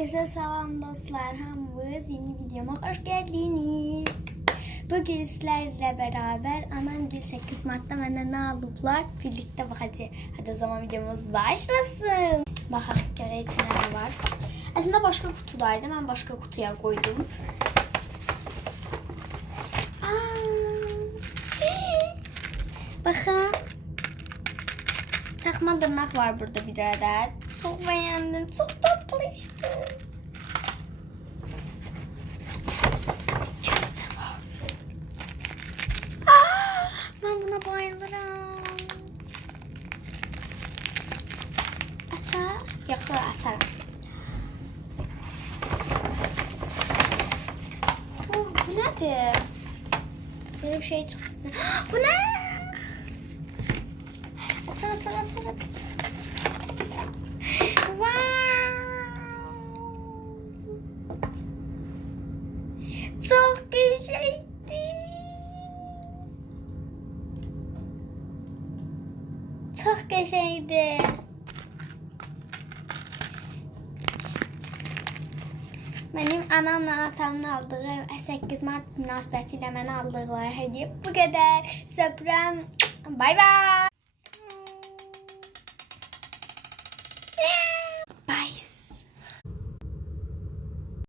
Herkese selam dostlar. Hamınız yeni videoma hoş geldiniz. Bugün sizlerle beraber Anamgil 8 Mart'ta benden ne aldılar birlikte bakacağız. Hadi o zaman videomuz başlasın. Bakalım göre içinde ne var. Aslında başka kutudaydı. Ben başka kutuya koydum. Bakın. Takma tırnak var burada bir adet. Çok beğendim. Çok tatlı işte. Ben buna bayılırım. Açar. Yoksa açarım. Bu nedir? Böyle bir şey çıktı. Bu ne? Açar. Wow. Çok güzeldi. Çok güzeldi. Benim anamla atamın aldığı 8 Mart münasibətilə mənə aldıqları hediyə bu qədər. Sizə öpürəm. Bye bye.